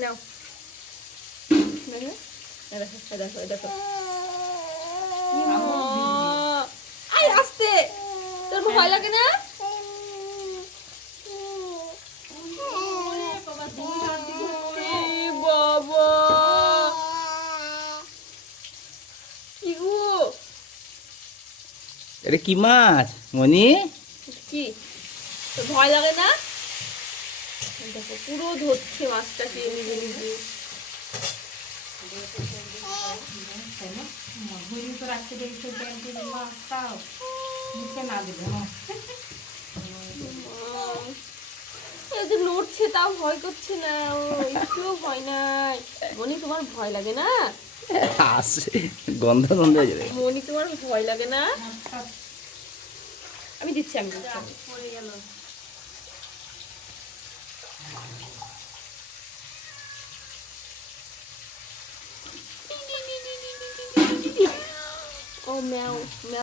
নাও দেখো দেখো দেখো আই আসতে তোর ভয় লাগে না? বাবা কি গো, এটা কি মাছ মনি? কি তোর ভয় লাগে না? দেখো পুরো ধরছে মাছটাকে নিজে নিজে। যে নড়ছে তাও ভয় করছে না, ও একটুও ভয় নাই। মনি তোমার ভয় লাগে না? আসে গন্ধ গন্ধ হয়ে যাবে। মনি তোমার ভয় লাগে না? আমি দিচ্ছি আমি দিচ্ছি। ও ম্যাও ম্যাও।